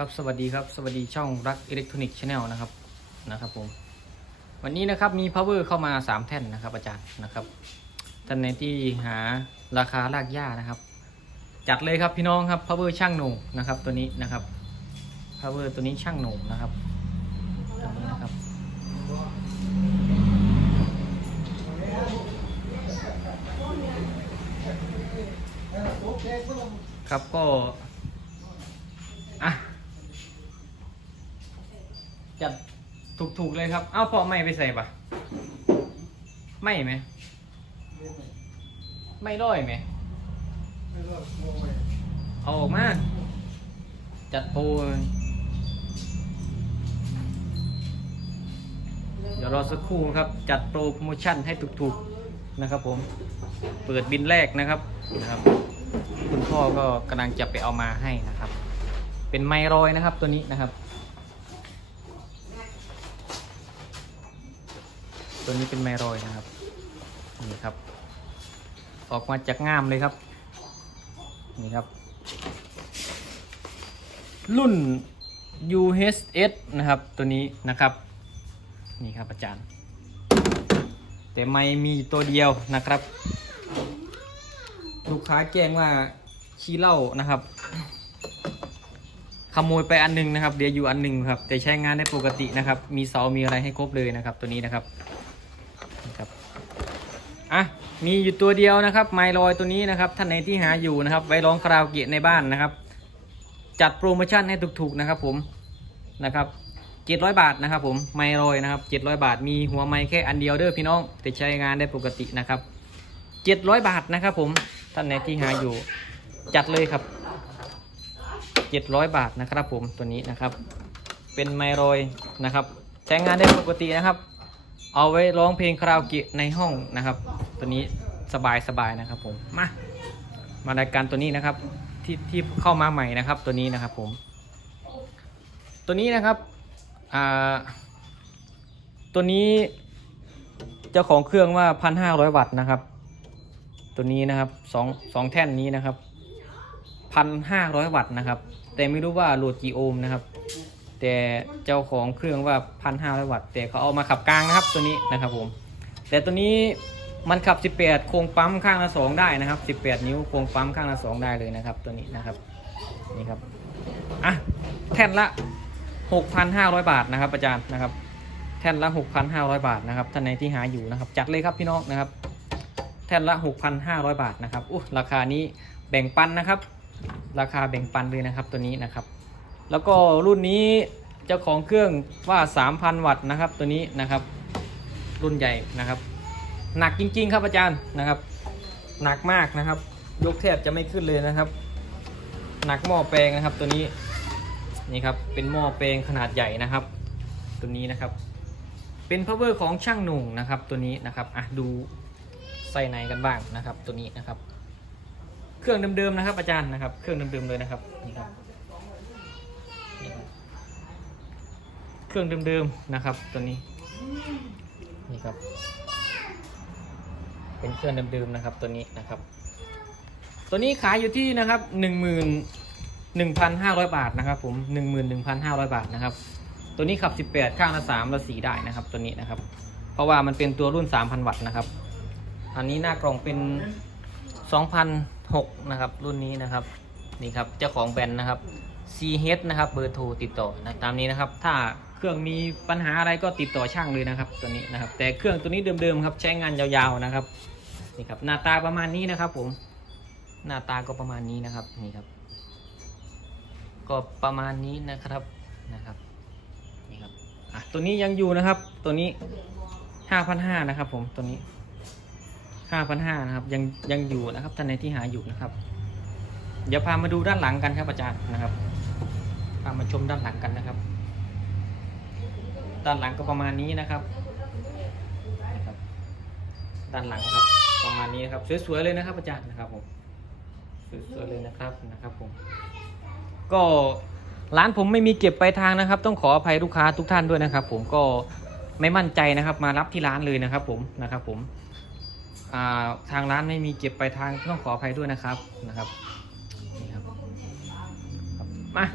ครับสวัสดีครับ สวัสดีช่องรักอิเล็กทรอนิกส์ชาแนลนะครับนะครับผมวันนี้นะครับมี power เข้ามา 3 แท่นนะครับ อาจารย์นะครับท่านในที่หาราคาลากย่านะครับ จัดเลยครับพี่น้องครับ power ช่างหน่งนะครับตัวนี้นะครับ power ตัวนี้ช่างหน่งนะครับตัวนี้นะครับครับก็อะจัด ถูกๆเลยครับ เอ้าพอไม่ไปใส่ปะไม่ไหม ไม่ร้อยไหมเอาออกมา จัดโปรเลยเดี๋ยวรอสักครู่ครับ จัดโปรโมชั่นให้ถูกๆนะครับผม เปิดบินแรกนะครับนะครับ คุณพ่อก็กำลังจะไปเอามาให้นะครับ เป็นไมรอยนะครับตัวนี้นะครับ ตัวนี้เป็นไมรอยนะครับ นี่ครับ ออกมาจากง่ามเลยครับ นี่ครับ รุ่น UHS นะครับ ตัวนี้นะครับ นี่ครับอาจารย์ แต่ไม่มีตัวเดียวนะครับ ลูกค้าแจ้งว่าขี้เหล้านะครับขโมยไปอันหนึงนะครับเดี๋ยวอยู่อันหนึ่งครับแต่ใช้งานได้ปกตินะครับ มีเสามีอะไรให้ครบเลยนะครับ ตัวนี้นะครับ อะมีอยู่ตัวเดียวนะครับ ไมลอยตัวนี้นะครับท่านไหนที่หาอยู่นะครับ ไว้ร้องคาราโอเกะในบ้านนะครับ จัดโปรโมชั่นให้ถูกๆนะครับ ผมนะครับ700บาทนะครับ ผมไมลอยนะครับ700บาท มีหัวไม้แค่อันเดียวเด้อพี่น้องแต่ใช้งานได้ปกตินะครับ700บาทนะครับ ผมท่านไหนที่หาอยู่ จัดเลยครับ700บาทนะครับ ผมตัวนี้นะครับ เป็นไมโรยนะครับ ใช้งานได้ปกตินะครับ เอาไว้ร้องเพลงคาราโอเกะในห้องนะครับ ตัวนี้สบายสบายนะครับผมมา มารายการตัวนี้นะครับที่ที่เข้ามาใหม่นะครับ ตัวนี้นะครับผม ตัวนี้นะครับอ่าตัวนี้เจ้าของเครื่องว่า1,500วัตต์นะครับ ตัวนี้นะครับสองสองแท่นนี้นะครับพันห้าร้อยวัตต์นะครับ แต่ไม่รู้ว่าโหลดกี่โอห์มนะครับ แต่เจ้าของเครื่องว่าพันห้าร้อยวัตต์แต่เขาเอามาขับกลางนะครับตัวนี้นะครับผม แต่ตัวนี้มันขับ 18 โครงปั๊มข้างละสองได้นะครับ 18 นิ้วโครงปั๊มข้างละสองได้เลยนะครับ ตัวนี้นะครับนี่ครับอะแท่นละ 6,500 บาทนะครับอาจารย์นะครับ แท่นละ 6,500 บาทนะครับท่านในที่หาอยู่นะครับ จัดเลยครับพี่น้องนะครับ แท่นละ 6,500 บาทนะครับอู้ราคานี้แบ่งปันนะครับ ราคาแบ่งปันเลยนะครับตัวนี้นะครับ แล้วก็รุ่นนี้เจ้าของเครื่องว่า 3,000 วัตต์นะครับ ตัวนี้นะครับ รุ่นใหญ่นะครับ หนักจริง ๆ ครับอาจารย์นะครับ หนักมากนะครับ ยกแทบจะไม่ขึ้นเลยนะครับ หนักหม้อแปลงนะครับ ตัวนี้นี่ครับเป็นหม้อแปลงขนาดใหญ่นะครับ ตัวนี้นะครับ เป็น power ของช่างหนุ่งนะครับ ตัวนี้นะครับอะดูใส่ในกันบ้างนะครับ ตัวนี้นะครับ เครื่องเดิมๆนะครับ อาจารย์นะครับ เครื่องเดิมๆเลยนะครับนี่ครับนี่ครับ เครื่องเดิมๆนะครับตัวนี้นี่ครับ เป็นเครื่องเดิมๆนะครับตัวนี้นะครับ ตัวนี้ขายอยู่ที่นะครับหนึ่งหมื่นหนึ่งพันห้าร้อยบาทนะครับ ผมหนึ่งหมื่นหนึ่งพันห้าร้อยบาทนะครับ ตัวนี้ขับสิบแปดข้างละสามละสี่ได้นะครับ ตัวนี้นะครับ เพราะว่ามันเป็นตัวรุ่นสามพันวัตต์นะครับ อันนี้หน้ากล่องเป็น2006นะครับ รุ่นนี้นะครับนี่ครับเจ้าของแบรนด์นะครับ CH นะครับเบอร์โทรติดต่อนะตามนี้นะครับ ถ้า เครื่องมีปัญหาอะไรก็ติดต่อช่างเลยนะครับตัวนี้นะครับ แต่เครื่องตัวนี้เดิมๆครับใช้งานยาวๆนะครับนี่ครับหน้าตาประมาณนี้นะครับ ผม หน้าตาก็ประมาณนี้นะครับนี่ครับ ก็ประมาณนี้นะครับนะครับนี่ครับอะตัวนี้ยังอยู่นะครับ ตัวนี้5,500นะครับ ผมตัวนี้ห้าพันห้านะครับ ยังยังอยู่นะครับท่านในที่หาอยู่นะครับ เดี๋ยวพามาดูด้านหลังกันครับอาจารย์นะครับพามาชมด้านหลังกันนะครับ ด้านหลังก็ประมาณนี้นะครับด้านหลังครับประมาณนี้นะครับสวยๆเลยนะครับอาจารย์นะครับผมสวยๆเลยนะครับนะครับผม ก็ร้านผมไม่มีเก็บปลายทางนะครับ ต้องขออภัยลูกค้าทุกท่านด้วยนะครับ ผมก็ไม่มั่นใจนะครับ มารับที่ร้านเลยนะครับ ผมนะครับ ผมทางร้านไม่มีเก็บปลายทางต้องขออภัยด้วยนะครับนะครับมา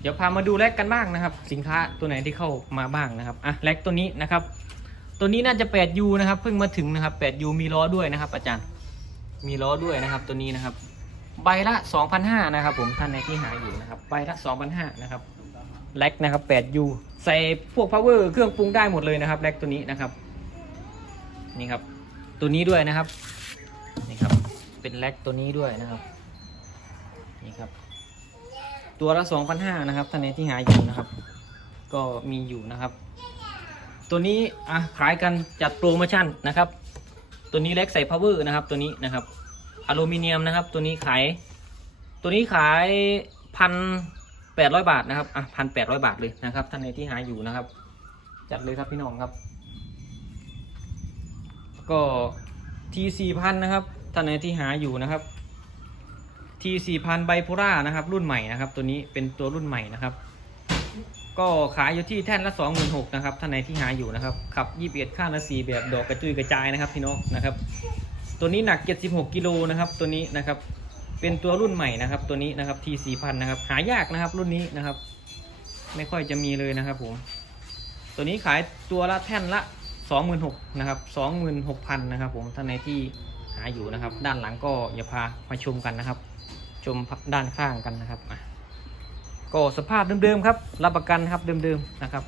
เดี๋ยวพามาดูแลกกันบ้างนะครับ สินค้าตัวไหนที่เข้ามาบ้างนะครับอะแลกตัวนี้นะครับ ตัวนี้น่าจะ 8U นะครับเพิ่งมาถึงนะครับ 8U มีล้อด้วยนะครับ อาจารย์มีล้อด้วยนะครับตัวนี้นะครับ ใบละ 2,500นะครับ ผมท่านในที่หาอยู่นะครับใบละ 2,500นะครับแลกนะครับ 8U ใส่พวก power เครื่องปรุงได้หมดเลยนะครับแลกตัวนี้นะครับนี่ครับ ตัวนี้ด้วยนะครับนี่ครับเป็นแลกตัวนี้ด้วยนะครับนี่ครับ ตัวละ2,500นะครับท่านในที่หาอยู่นะครับ ก็มีอยู่นะครับ ตัวนี้อะขายกันจัดโปรโมชั่นนะครับ ตัวนี้เล็กใส่ power นะครับ ตัวนี้นะครับอลูมิเนียมนะครับ ตัวนี้ขาย ตัวนี้ขายพันแปดร้อยบาทนะครับอะพันแปดร้อยบาทเลยนะครับท่านในที่หาอยู่นะครับ จัดเลยครับพี่น้องครับ ก็ทีสี่พันนะครับท่านในที่หาอยู่นะครับ ทีสี่พันไบโพล่านะครับรุ่นใหม่นะครับ ตัวนี้เป็นตัวรุ่นใหม่นะครับ ก็ขายอยู่ที่แท่นละ2 6 0 0 0นะครับท่านในที่หาอยู่นะครับขับ21ข้างละ4แบบดอกกระจุยกระจายนะครับพี่น้องนะครับ ตัวนี้หนัก 76กิโลนะครับ ตัวนี้นะครับ เป็นตัวรุ่นใหม่นะครับ ตัวนี้นะครับ T 4 0 0นะครับ หายากนะครับรุ่นนี้นะครับ ไม่ค่อยจะมีเลยนะครับผมตัวนี้ขายตัวละแท่นละ26,000นะครับ26,000นะครับผมท่านในที่หาอยู่นะครับ ด้านหลังก็อย่าพามาชมกันนะครับ ชมด้านข้างกันนะครับก็สภาพเดิมๆครับ รับประกันครับเดิมๆนะครับ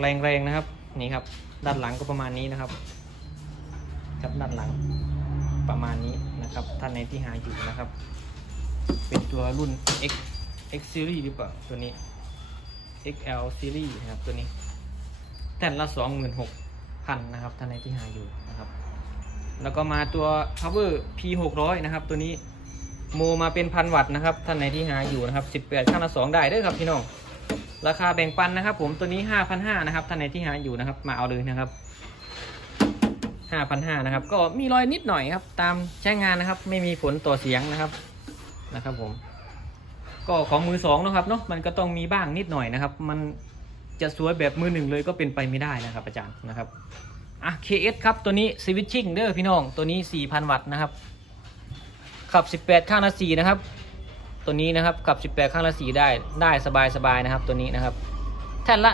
แรงๆนะครับนี่ครับ ด้านหลังก็ประมาณนี้นะครับครับด้านหลังประมาณนี้นะครับท่านในที่หาอยู่นะครับ เป็นตัวรุ่น X X series หรือเปล่าตัวนี้ XL series นะครับตัวนี้แท่นละ26,000นะครับท่านในที่หาอยู่นะครับ แล้วก็มาตัว power P 600 นะครับตัวนี้ โมมาเป็นพันวัตต์นะครับท่านไหนที่หาอยู่นะครับ18ข้างละ2ได้เด้อครับพี่น้องราคาแบ่งปันนะครับ ผมตัวนี้5,500นะครับท่านไหนที่หาอยู่นะครับ มาเอาเลยนะครับ5,500นะครับ ก็มีรอยนิดหน่อยครับ ตามใช้งานนะครับ ไม่มีผลต่อเสียงนะครับนะครับผมก็ของมือสองนะครับเนาะมันก็ต้องมีบ้างนิดหน่อยนะครับ มันจะสวยแบบมือหนึ่งเลยก็เป็นไปไม่ได้นะครับอาจารย์นะครับอะ KS ครับตัวนี้สวิตชิ่งเด้อพี่น้องตัวนี้4,000 วัตต์นะครับ ขับ 18 ข้างละ4นะครับ ตัวนี้นะครับขับ 18 ข้างละ4ได้ได้สบายสบายนะครับ ตัวนี้นะครับแท่นละ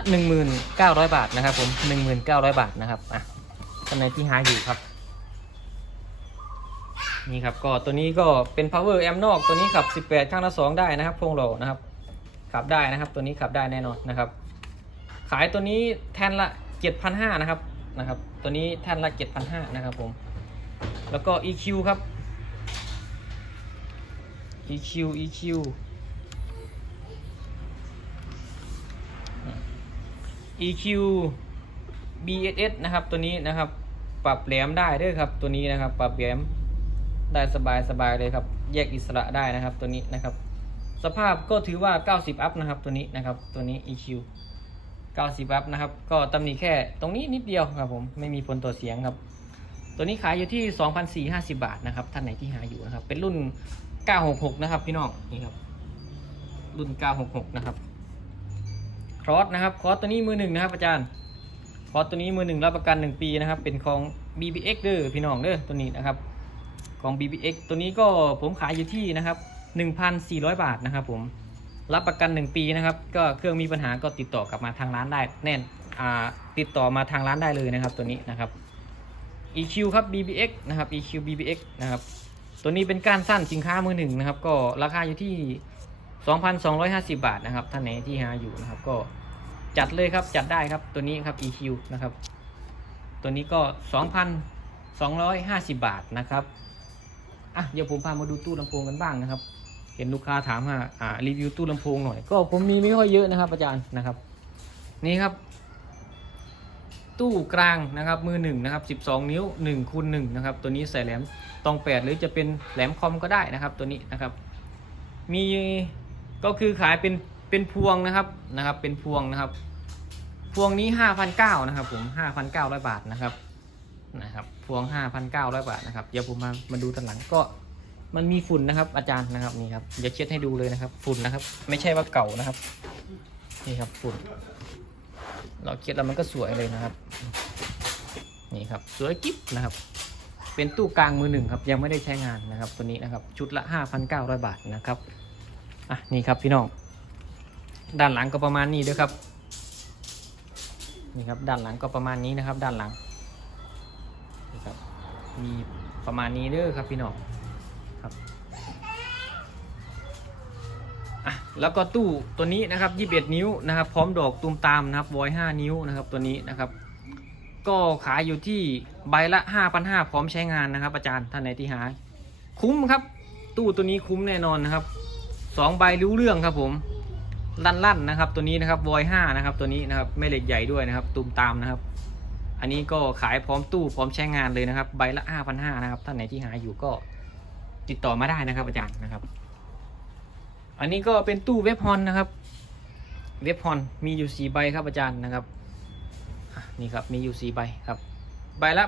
1,900 บาทนะครับ ผม 1,900 บาทนะครับอะท่านไหนที่หาอยู่ครับ นี่ครับก็ตัวนี้ก็เป็น power amp นอกตัวนี้ขับ 18 ข้างละ 2 ได้นะครับพวงโหลนะครับ ขับได้นะครับ ตัวนี้ขับได้แน่นอนนะครับ ขายตัวนี้แท่นละ 7,500นะครับนะครับ ตัวนี้แท่นละ 7,500นะครับผม แล้วก็ EQ ครับ EQ EQ EQ BSS นะครับตัวนี้นะครับ ปรับแหลมได้ด้วยครับตัวนี้นะครับ ปรับแหลมได้สบายสบายเลยครับ แยกอิสระได้นะครับตัวนี้นะครับ สภาพก็ถือว่า 90 อัพนะครับตัวนี้นะครับตัวนี้ EQ 90 อัพนะครับ ก็ตำหนิแค่ตรงนี้นิดเดียวครับผมไม่มีผลต่อเสียงครับ ตัวนี้ขายอยู่ที่ 2,450 บาทนะครับท่านไหนที่หาอยู่นะครับ เป็นรุ่น 966 นะครับพี่น้องนี่ครับ รุ่น 966 นะครับครอสนะครับครอสตัวนี้มือหนึ่งนะครับอาจารย์ครอสตัวนี้มือหนึ่งรับประกัน 1 ปีนะครับ เป็นของ BBX เด้อพี่น้องเด้อตัวนี้นะครับ ของ BBX ตัวนี้ก็ผมขายอยู่ที่นะครับ 1,400 บาทนะครับ ผมรับประกัน 1 ปีนะครับ ก็เครื่องมีปัญหาก็ติดต่อกลับมาทางร้านได้ แน่นอ่าติดต่อมาทางร้านได้เลยนะครับตัวนี้นะครับ EQ ครับ BBX นะครับ EQ BBX นะครับ ตัวนี้เป็นก้านสั้นสินค้ามือหนึ่งนะครับ ก็ราคาอยู่ที่ 2,250 บาทนะครับท่านไหนที่หาอยู่นะครับ ก็จัดเลยครับจัดได้ครับตัวนี้ครับ EQ นะครับ ตัวนี้ก็ 2,250 บาทนะครับอะเดี๋ยวผมพามาดูตู้ลำโพงกันบ้างนะครับ เห็นลูกค้าถามหาอ่ารีวิวตู้ลำโพงหน่อย ก็ผมมีไม่ค่อยเยอะนะครับอาจารย์นะครับ นี่ครับ ตู้กลางนะครับมือหนึ่งนะครับ 12 นิ้ว1คูณ1นะครับ ตัวนี้ใส่แหลม ตอง8หรือจะเป็นแหลมคอมก็ได้นะครับตัวนี้นะครับ มีก็คือขายเป็นเป็นพวงนะครับนะครับ เป็นพวงนะครับ พวงนี้5,900นเก้านะครับ ผม5,900บาทนะครับนะครับ พวง5,900บาทนะครับเดี๋ยวผมมามาดูตันหลังก็มันมีฝุ่นนะครับ อาจารย์นะครับนี่ครับเดี๋ยวเช็ดให้ดูเลยนะครับ ฝุ่นนะครับ ไม่ใช่ว่าเก่านะครับนี่ครับฝุ่น เราเช็ดแล้วมันก็สวยเลยนะครับ นี่ครับ สวยกิ๊บนะครับ เป็นตู้กลางมือหนึ่งครับยังไม่ได้ใช้งานนะครับตัวนี้นะครับชุดละ 5,900 บาทนะครับอะนี่ครับพี่น้อง ด้านหลังก็ประมาณนี้ด้วยครับนี่ครับด้านหลังก็ประมาณนี้นะครับ ด้านหลังนี่ครับมีประมาณนี้เด้อครับพี่น้องครับอะแล้วก็ตู้ตัวนี้นะครับ 21 นิ้วนะครับ พร้อมดอกตูมตามนะครับวอย5นิ้วนะครับตัวนี้นะครับ ก็ขายอยู่ที่ใบละ5,500พร้อมใช้งานนะครับ อาจารย์ท่านไหนที่หา คุ้มครับ ตู้ตัวนี้คุ้มแน่นอนนะครับสองใบรู้เรื่องครับผมลั่นๆนะครับ ตัวนี้นะครับวอยห้านะครับ ตัวนี้นะครับแม่เหล็กใหญ่ด้วยนะครับตูมตามนะครับ อันนี้ก็ขายพร้อมตู้พร้อมใช้งานเลยนะครับ ใบละห้าพันห้านะครับท่านไหนที่หาอยู่ก็ติดต่อมาได้นะครับ อาจารย์นะครับ อันนี้ก็เป็นตู้เว็บฮอนนะครับ เว็บฮอนมีอยู่สี่ใบครับอาจารย์นะครับ นี่ครับมีอยู่สี่ใบครับใบละ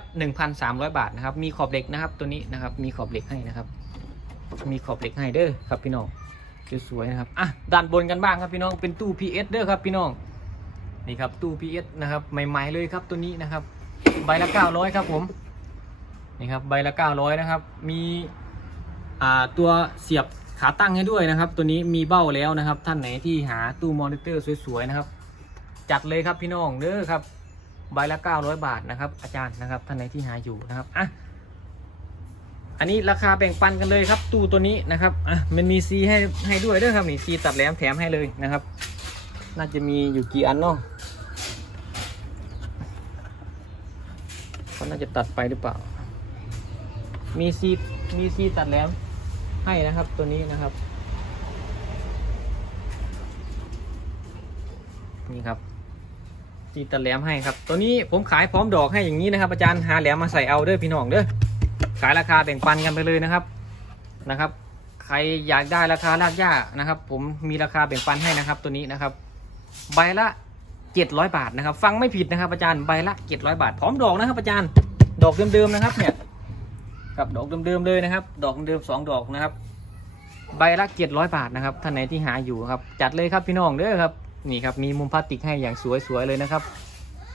1,300 บาทนะครับ มีขอบเหล็กนะครับตัวนี้นะครับ มีขอบเหล็กให้นะครับ มีขอบเหล็กให้เด้อครับพี่น้องสวยๆนะครับอะด้านบนกันบ้างครับพี่น้องเป็นตู้ PS เด้อครับพี่น้องนี่ครับตู้ PS นะครับใหม่ๆเลยครับตัวนี้นะครับ ใบละ 900 ครับผมนี่ครับใบละ 900 นะครับ มีอ่าตัวเสียบขาตั้งให้ด้วยนะครับ ตัวนี้มีเบ้าแล้วนะครับ ท่านไหนที่หาตู้มอนิเตอร์สวยๆนะครับ จัดเลยครับพี่น้องเด้อครับ ใบละ 900 บาทนะครับ อาจารย์นะครับท่านไหนที่หาอยู่นะครับอะอันนี้ราคาแบ่งปันกันเลยครับ ตู้ตัวนี้นะครับอะมันมีซีให้ให้ด้วยด้วยครับนี่ซีตัดแหลมแถมให้เลยนะครับ น่าจะมีอยู่กี่อันเนาะเขาน่าจะตัดไปหรือเปล่า มีซีมีซีตัดแหลมให้นะครับตัวนี้นะครับ นี่ครับ จีตัดแหลมให้ครับ ตัวนี้ผมขายพร้อมดอกให้อย่างนี้นะครับอาจารย์หาแหลมมาใส่เอาเด้อพี่น้องเด้อขายราคาแบ่งปันกันไปเลยนะครับนะครับ ใครอยากได้ราคารากหญ้านะครับ ผมมีราคาแบ่งปันให้นะครับ ตัวนี้นะครับ ใบละ700บาทนะครับ ฟังไม่ผิดนะครับอาจารย์ใบละ700บาท พร้อมดอกนะครับอาจารย์ดอกเดิมๆนะครับเนี่ยกับดอกเดิมๆเลยนะครับ ดอกเดิมสองดอกนะครับ ใบละ700บาทนะครับท่านไหนที่หาอยู่ครับ จัดเลยครับพี่น้องเด้อครับ นี่ครับมีมุมพลาสติกให้อย่างสวยๆเลยนะครับ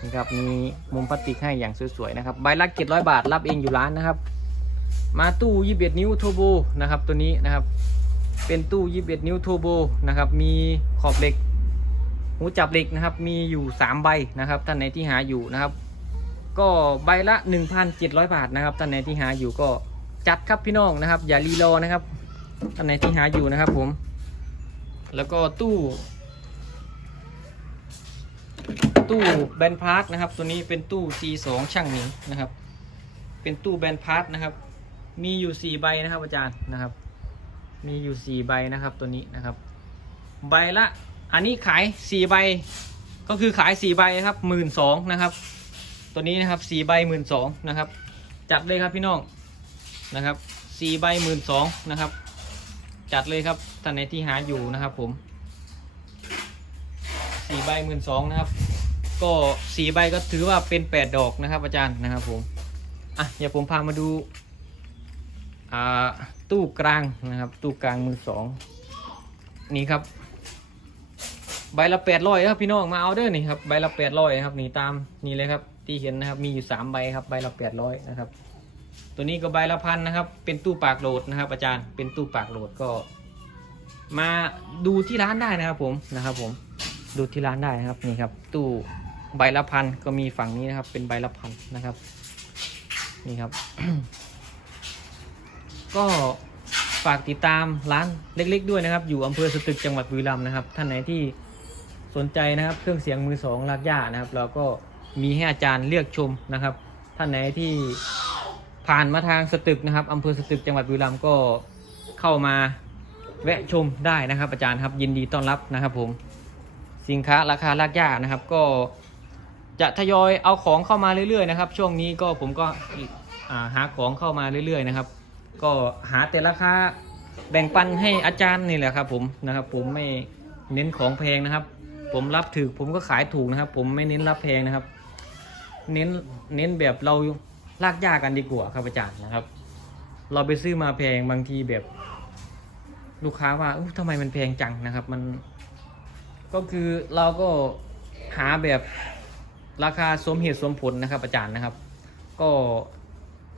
นี่ครับมีมุมพลาสติกให้อย่างสวยๆนะครับใบละ700บาทรับเองอยู่ร้านนะครับ มาตู้21นิ้วโทโบนะครับตัวนี้นะครับ เป็นตู้21นิ้วโทโบนะครับมีขอบเหล็กหูจับเหล็กนะครับมีอยู่3ใบนะครับท่านไหนที่หาอยู่นะครับ ก็ใบละ1,700บาทนะครับท่านไหนที่หาอยู่ก็จัดครับพี่น้องนะครับ อย่ารีรอนะครับท่านไหนที่หาอยู่นะครับผม แล้วก็ตู้ ตู้แบนพาร์ทนะครับ ตัวนี้เป็นตู้ C2 ช่างหนิงนะครับ เป็นตู้แบนพาร์ทนะครับ มีอยู่สี่ใบนะครับอาจารย์นะครับ มีอยู่สี่ใบนะครับตัวนี้นะครับ ใบละ อันนี้ขายสี่ใบ ก็คือขายสี่ใบครับหมื่นสองนะครับ ตัวนี้นะครับสี่ใบหมื่นสองนะครับ จัดเลยครับพี่น้องนะครับสี่ใบหมื่นสองนะครับ จัดเลยครับท่านไหนที่หาอยู่นะครับผมสี่ใบหมื่นสองนะครับ ก็สี่ใบก็ถือว่าเป็นแปดดอกนะครับ อาจารย์นะครับผมอะเดี๋ยวผมพามาดูอ่าตู้กลางนะครับ ตู้กลางมือสองนี่ครับ ใบละแปดร้อยครับพี่น้องมาเอาเด้อนี่ครับใบละแปดร้อยครับนี่ตามนี่เลยครับที่เห็นนะครับมีอยู่สามใบครับใบละแปดร้อยนะครับตัวนี้ก็ใบละพันนะครับ เป็นตู้ปากโหลดนะครับ อาจารย์เป็นตู้ปากโหลดก็ มาดูที่ร้านได้นะครับผมนะครับผมดูที่ร้านได้นะครับนี่ครับ ตู้ ใบละพันก็มีฝั่งนี้นะครับ เป็นใบละพันนะครับ นี่ครับ ก็ฝากติดตามร้านเล็ก ๆ ด้วยนะครับ อยู่อำเภอสตึกจังหวัดบุรีรัมย์นะครับ ท่านไหนที่สนใจนะครับ เครื่องเสียงมือสองลากย่านะครับ เราก็มีให้อาจารย์เลือกชมนะครับ ท่านไหนที่ผ่านมาทางสตึกนะครับอำเภอสตึกจังหวัดบุรีรัมย์ก็เข้ามาแวะชมได้นะครับ อาจารย์ครับยินดีต้อนรับนะครับผมสินค้าราคาลากย่านะครับ ก็ จะทยอยเอาของเข้ามาเรื่อยๆนะครับช่วงนี้ก็ผมก็หาของเข้ามาเรื่อยๆนะครับ ก็หาแต่ราคาแบ่งปันให้อาจารย์นี่แหละครับ ผมนะครับ ผมไม่เน้นของแพงนะครับ ผมรับถือผมก็ขายถูกนะครับ ผมไม่เน้นรับแพงนะครับ เน้นเน้นแบบเราลากยากันดีกว่าครับอาจารย์นะครับ เราไปซื้อมาแพงบางทีแบบ ลูกค้าว่าอุ๊ยทำไมมันแพงจังนะครับ มัน ก็คือเราก็หาแบบ ราคาสมเหตุสมผลนะครับ อาจารย์นะครับ ก็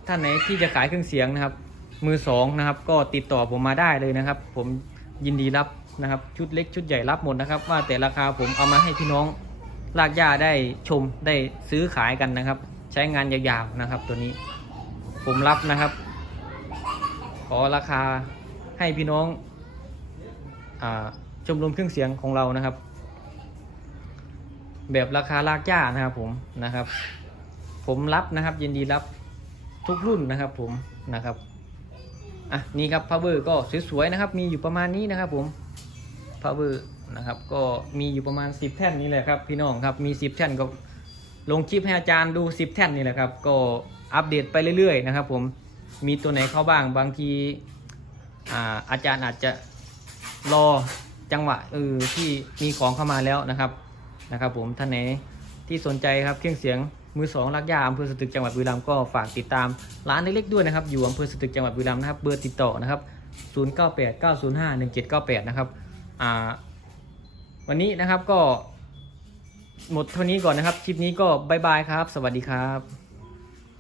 ท่านไหนที่จะขายเครื่องเสียงนะครับ มือสองนะครับ ก็ติดต่อผมมาได้เลยนะครับ ผมยินดีรับนะครับ ชุดเล็กชุดใหญ่รับหมดนะครับ ว่าแต่ราคาผมเอามาให้พี่น้องลากย่าได้ชมได้ซื้อขายกันนะครับ ใช้งานยาวๆนะครับ ตัวนี้ผมรับนะครับ ขอราคาให้พี่น้องอาชมรมเครื่องเสียงของเรานะครับ แบบราคาลากย่านะครับผมนะครับ ผมรับนะครับ ยินดีรับทุกรุ่นนะครับ ผมนะครับอะนี่ครับพาวเวอร์ก็สวยๆนะครับ มีอยู่ประมาณนี้นะครับ ผมพาวเวอร์นะครับ ก็มีอยู่ประมาณ 10 แท่นนี่แหละครับ พี่น้องครับมี 10 แท่นก็ลงคลิปให้อาจารย์ดู 10 แท่นนี่แหละครับ ก็อัปเดตไปเรื่อยๆนะครับ ผมมีตัวไหนเข้าบ้างบางทีอ่าอาจารย์อาจจะรอจังหวะเออที่มีของเข้ามาแล้วนะครับ นะครับผมท่านไหนที่สนใจครับเครื่องเสียงมือสองลักยาอำเภอสตึกจังหวัดบุรีรัมย์ก็ฝากติดตามร้านเล็กๆด้วยนะครับอยู่อำเภอสตึกจังหวัดบุรีรัมย์นะครับเบอร์ติดต่อนะครับ098 905 1798นะครับอ่าวันนี้นะครับก็หมดเท่านี้ก่อนนะครับ คลิปนี้ก็บายบายครับ สวัสดีครับ